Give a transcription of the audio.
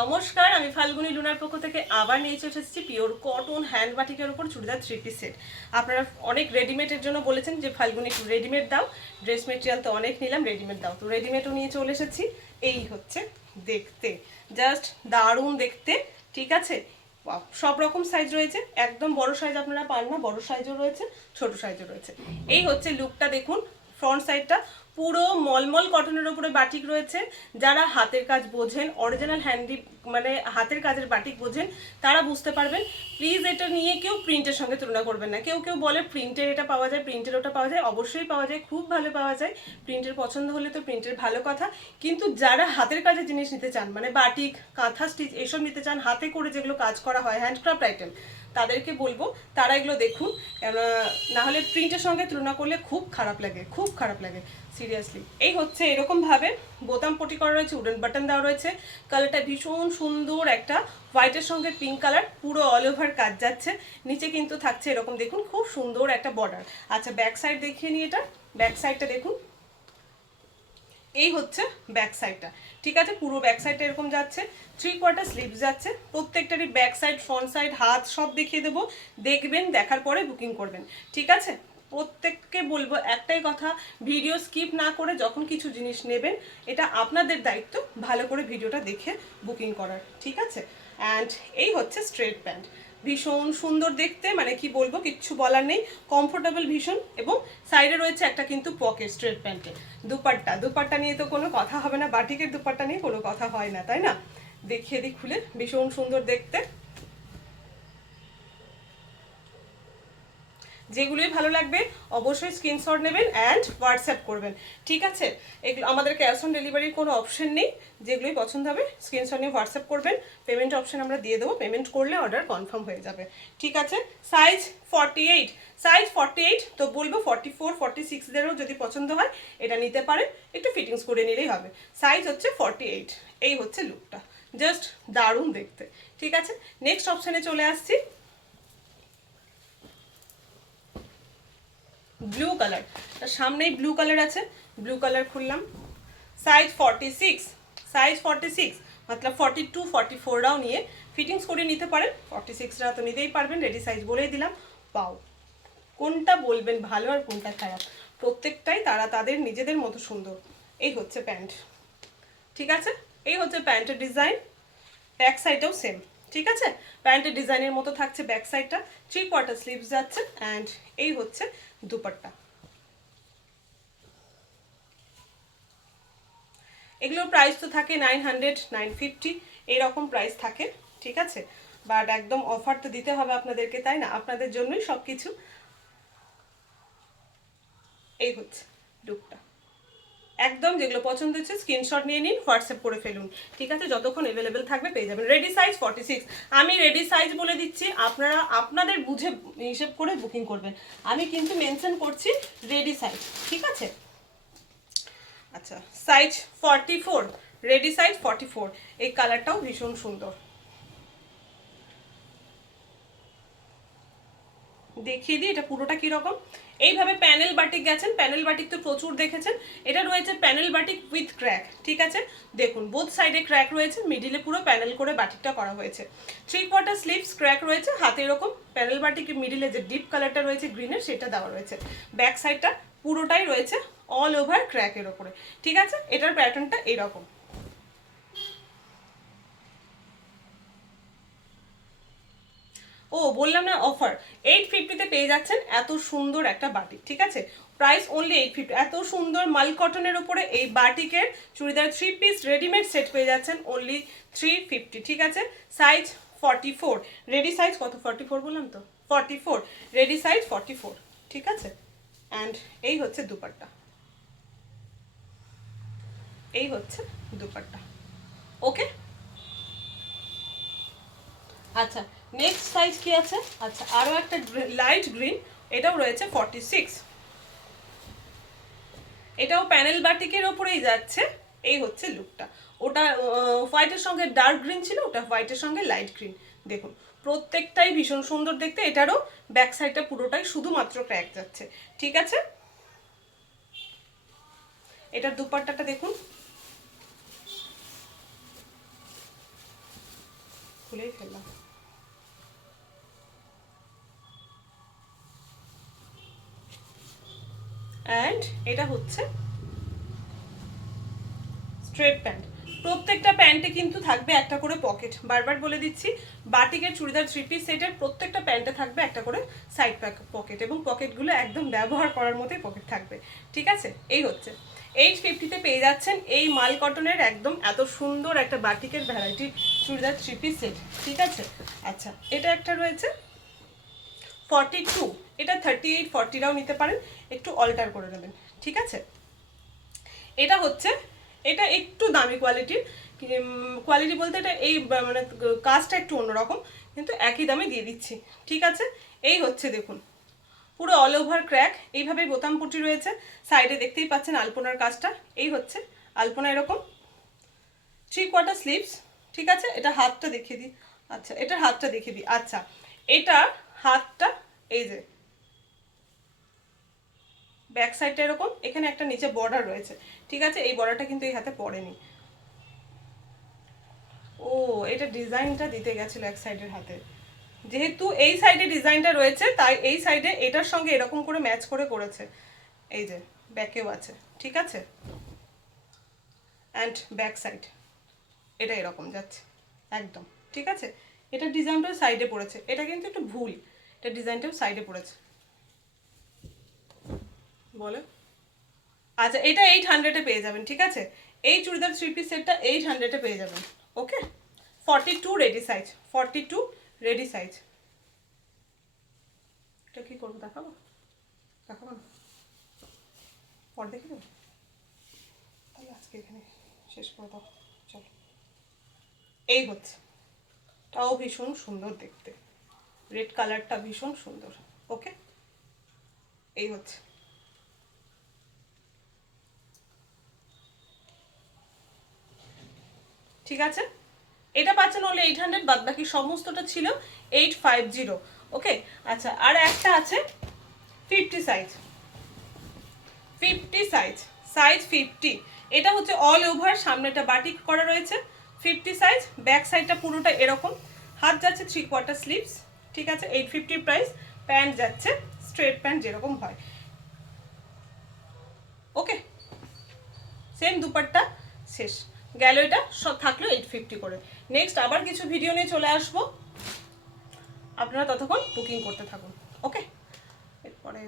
নমস্কার, আমি ফাল্গুনী লুনার পক্ষ থেকে আবার নিয়ে চলে এসেছি পিওর কটন হ্যান্ড বাটিকের উপর চুড়িদার 3 পিস সেট। আপনারা অনেক রেডিমেডের জন্য বলেছেন যে ফাল্গুনী একটু রেডিমেড দাও, ড্রেস মেটেরিয়াল তো অনেক নিলাম, রেডিমেড দাও। তো রেডিমেডও নিয়ে চলে এসেছি। এই হচ্ছে দেখতে, জাস্ট দারুণ দেখতে। ঠিক আছে, সব রকম সাইজ রয়েছে, একদম বড় সাইজ আপনারা পান না, বড় সাইজও রয়েছে, ছোট সাইজও রয়েছে। এই হচ্ছে লুকটা, দেখুন ফ্রন্ট সাইডটা পুরো মলমল কটনের উপরে বাটিক রয়েছে। যারা হাতের কাজ বোঝেন, অরিজিনাল হ্যান্ডি মানে হাতের কাজের বাটিক বোঝেন, তারা বুঝতে পারবেন। প্লিজ এটা নিয়ে কেউ প্রিন্টের সঙ্গে তুলনা করবেন না। কেউ কেউ বলে প্রিন্টের এটা পাওয়া যায়, প্রিন্টের ওটা পাওয়া যায়, অবশ্যই পাওয়া যায়, খুব ভালো পাওয়া যায়। প্রিন্টের পছন্দ হলে তো প্রিন্টের ভালো কথা, কিন্তু যারা হাতের কাজের জিনিস নিতে চান, মানে বাটিক, কাঁথা স্টিচ এসব নিতে চান, হাতে করে যেগুলো কাজ করা হয়, হ্যান্ডক্রাফট আইটেম, তাদেরকে বলবো তারা এগুলো দেখুন। না হলে প্রিন্টের সঙ্গে তুলনা করলে খুব খারাপ লাগে, খুব খারাপ লাগে সিরিয়াসলি। এই হচ্ছে এরকমভাবে বোতাম পটি করা রয়েছে, উডেন বাটন দেওয়া রয়েছে। কালারটা ভীষণ সুন্দর, একটা হোয়াইটের সঙ্গে পিঙ্ক কালার, পুরো অল ওভার কাজ যাচ্ছে। নিচে কিন্তু থাকছে এরকম, দেখুন খুব সুন্দর একটা বর্ডার। আচ্ছা, ব্যাক সাইড দেখিয়ে নিই, এটা ব্যাক সাইডটা দেখুন। এই হচ্ছে ব্যাক সাইডটা, ঠিক আছে, পুরো ব্যাক সাইডটা এরকম যাচ্ছে। 3/4 স্লিভস যাচ্ছে, প্রত্যেকটারই ব্যাক সাইড, ফ্রন্ট সাইড, হাত সব দেখিয়ে দেবো। দেখবেন, দেখার পরে বুকিং করবেন, ঠিক আছে। প্রত্যেককে বলবো একটাই কথা, ভিডিও স্কিপ না করে যখন কিছু জিনিস নেবেন, এটা আপনাদের দায়িত্ব ভালো করে ভিডিওটা দেখে বুকিং করার, ঠিক আছে। অ্যান্ড এই হচ্ছে স্ট্রেট প্যান্ট, ভীষণ সুন্দর দেখতে, মানে কি বলবো, কিচ্ছু বলার নেই, কমফোর্টেবল ভীষণ। এবং সাইডে রয়েছে একটা কিন্তু পকেট স্ট্রেট প্যান্টে। দুপাট্টা নিয়ে তো কোনো কথা হবে না, বাটিকের দুপাট্টা নিয়ে কোনো কথা হয় না, তাই না। দেখিয়ে দিই খুলে, ভীষণ সুন্দর দেখতে। যেগুলোই ভালো লাগবে অবশ্যই স্ক্রিনশট নেবেন অ্যান্ড হোয়াটসঅ্যাপ করবেন, ঠিক আছে। এগুলো আমাদের ক্যাশ অন ডেলিভারির কোনো অপশন নেই, যেগুলোই পছন্দ হবে স্ক্রিনশট নিয়ে হোয়াটসঅ্যাপ করবেন। পেমেন্ট অপশন আমরা দিয়ে দেবো, পেমেন্ট করলে অর্ডার কনফার্ম হয়ে যাবে, ঠিক আছে। সাইজ 48, সাইজ 48, তো বলবো 44 46দেরও যদি পছন্দ হয় এটা নিতে পারেন, একটু ফিটিংস করে নিলেই হবে। সাইজ হচ্ছে 48। এই হচ্ছে লুকটা, জাস্ট দারুণ দেখতে, ঠিক আছে। নেক্সট অপশানে চলে আসছি, ব্লু কালার। তার সামনেই ব্লু কালার আছে, ব্লু কালার খুললাম। সাইজ 46, সাইজ 46 মতলব 42 44রাও নিয়ে ফিটিংস করে নিতে পারেন। 46রা তো নিতেই পারবেন, রেডি সাইজ বলেই দিলাম। পাও, কোনটা বলবেন ভালো আর কোনটা খারাপ, প্রত্যেকটাই তারা তাদের নিজেদের মতো সুন্দর। এই হচ্ছে প্যান্ট, ঠিক আছে। এই হচ্ছে প্যান্টের ডিজাইন, ব্যাক সাইডটাও সেম, ঠিক আছে। প্যান্টের ডিজাইনের মতো থাকছে ব্যাক সাইডটা, 3/4 স্লিভস যাচ্ছে। অ্যান্ড এই হচ্ছে দুপাট্টা। এগুলোর প্রাইস তো থাকে 900 950 এইরকম প্রাইস থাকে, ঠিক আছে। বাট একদম অফার তো দিতে হবে আপনাদেরকে, তাই না, আপনাদের জন্যই সব কিছু। এই হচ্ছে লুকটা, একদম যেগুলো পছন্দ হচ্ছে স্ক্রিনশট নিয়ে নিন, হোয়াটসঅ্যাপ করে ফেলুন, ঠিক আছে। যতক্ষণ অ্যাভেলেবেল থাকবে পেয়ে যাবেন। রেডি সাইজ 46, আমি রেডি সাইজ বলে দিচ্ছি, আপনারা আপনাদের বুঝে হিসেব করে বুকিং করবেন। আমি কিন্তু মেনশন করছি রেডি সাইজ, ঠিক আছে। আচ্ছা, সাইজ 44, রেডি সাইজ 44। এই কালারটাও ভীষণ সুন্দর, দেখিয়ে দিই এটা পুরোটা কীরকম। এইভাবে প্যানেল বাটিক গেছেন, প্যানেল বাটিক তো প্রচুর দেখেছেন। এটা রয়েছে প্যানেল বাটিক উইথ ক্র্যাক, ঠিক আছে। দেখুন বোথ সাইডে ক্র্যাক রয়েছে, মিডিলে পুরো প্যানেল করে বাটিকটা করা হয়েছে। 3/4 স্লিভস ক্র্যাক রয়েছে, হাতে এরকম প্যানেল বাটিক, মিডিলে যে ডিপ কালারটা রয়েছে গ্রিনের সেটা দেওয়া রয়েছে। ব্যাক সাইডটা পুরোটাই রয়েছে অল ওভার ক্র্যাকের ওপরে, ঠিক আছে। এটার প্যাটার্নটা এইরকম। ও বললাম না অফার, 850-তে পেয়ে যাচ্ছেন এত সুন্দর একটা বাটিক, ঠিক আছে। Price only 850। এত সুন্দর মাল কটনের উপরে এই বাটিকের চুড়িদার 3 পিস রেডিমেড সেট পেয়ে যাচ্ছেন অনলি 350, ঠিক আছে। সাইজ 44, রেডি সাইজ কত, 44 বললাম তো, 44, রেডি সাইজ 44, ঠিক আছে। অ্যান্ড এই হচ্ছে দুপাট্টা, এই হচ্ছে দুপাট্টা, ওকে। আচ্ছা, নেক্সট সাইজ কি আছে, আচ্ছা আরও একটা লাইট গ্রিন, এটাও রয়েছে 46, এটাও প্যানেল বাটিকের ওপরেই যাচ্ছে। এই হচ্ছে লুকটা, ওটা হোয়াইটের সঙ্গে ডার্ক গ্রিন ছিল, ওটা হোয়াইটের সঙ্গে লাইট গ্রিন। দেখুন প্রত্যেকটাই ভীষণ সুন্দর দেখতে। এটারও ব্যাক সাইডটা পুরোটাই শুধুমাত্র ক্র্যাক যাচ্ছে, ঠিক আছে। এটার দুপাট্টাটা দেখুন, খুলেই ফেললাম। অ্যান্ড এটা হচ্ছে স্ট্রেট প্যান্ট। প্রত্যেকটা প্যান্টে কিন্তু থাকবে একটা করে পকেট, বারবার বলে দিচ্ছি, বাটিকের চুড়িদার 3 পিস সেটের প্রত্যেকটা প্যান্টে থাকবে একটা করে সাইড পকেট, এবং পকেটগুলো একদম ব্যবহার করার মতোই পকেট থাকবে, ঠিক আছে? এই হচ্ছে 850-তে পেয়ে যাচ্ছেন এই মাল কটনের একদম এত সুন্দর একটা বাটিকের ভ্যারাইটি চুড়িদার 3 পিস সেট, ঠিক আছে? আচ্ছা, এটা একটা রয়েছে 42, এটা 38 40রাও নিতে পারেন, একটু অল্টার করে নেবেন, ঠিক আছে? এটা হচ্ছে, এটা একটু দামি কোয়ালিটির, কোয়ালিটি বলতে এটা এই মানে কাজটা একটু অন্যরকম, কিন্তু একই দামে দিয়ে দিচ্ছি, ঠিক আছে? এই হচ্ছে দেখুন পুরো অল ওভার ক্র্যাক, এইভাবেই বোতাম পুটি রয়েছে, সাইডে দেখতেই পাচ্ছেন আলপনার কাজটা, এই হচ্ছে আলপনা এরকম 3/4 স্লিভস, ঠিক আছে? এটা হাতটা দেখিয়ে দিই, আচ্ছা এটার হাতটা দেখিয়ে দিই, আচ্ছা এটা হাতটা এই যে ব্যাক সাইডটা এরকম, এখানে একটা নিচে বর্ডার রয়েছে, ঠিক আছে? এই বর্ডারটা কিন্তু এই হাতে পড়েনি, ও এটা ডিজাইনটা দিতে গেছিল এক সাইডের হাতে, যেহেতু এই সাইডে ডিজাইনটা রয়েছে তাই এই সাইডে এটার সঙ্গে এরকম করে ম্যাচ করে করেছে, এই যে ব্যাকেও আছে, ঠিক আছে? অ্যান্ড ব্যাক সাইড এটা এরকম যাচ্ছে একদম, ঠিক আছে? এটা ডিজাইনটাও সাইডে পড়েছে, এটা কিন্তু একটু ভুল, এটা ডিজাইনটাও সাইডে পড়েছে, বলে আচ্ছা এটা 800-এ পেয়ে যাবেন, ঠিক আছে? এই চুড়িদার 3 পিস সেটটা 800-এ পেয়ে যাবেন, ওকে? 42 রেডি সাইজ, 42 রেডি সাইজ। এটা কি করবো, দেখাবো দেখাবো না, পরে দেখে দেবো, তাহলে আজকে এখানে শেষ করে দাও, চলো। এই হচ্ছে, তাও ভীষণ সুন্দর দেখতে, রেড কালারটা ভীষণ সুন্দর, ওকে? এই হচ্ছে, ঠিক আছে? এটা পাচ্ছেন হলে 800, বাদ বাকি সমস্তটা ছিল 850, ওকে? আচ্ছা আর একটা আছে 50 সাইজ, 50 সাইজ, সাইজ 50, এটা হচ্ছে অল ওভার, সামনেটা বাটিক করা রয়েছে, 50 সাইজ, ব্যাক সাইডটা পুরোটা এরকম, হাত যাচ্ছে 3/4 স্লিভস, ঠিক আছে? 850 প্রাইস, প্যান্ট যাচ্ছে স্ট্রেট প্যান্ট যেরকম হয়, ওকে? সেম দুপাট্টা শেষ গেল, এটা সব থাকলো 850 করে। নেক্সট আবার কিছু ভিডিও নিয়ে চলে আসবো, আপনারা ততক্ষণ বুকিং করতে থাকুন, ওকে? এরপরে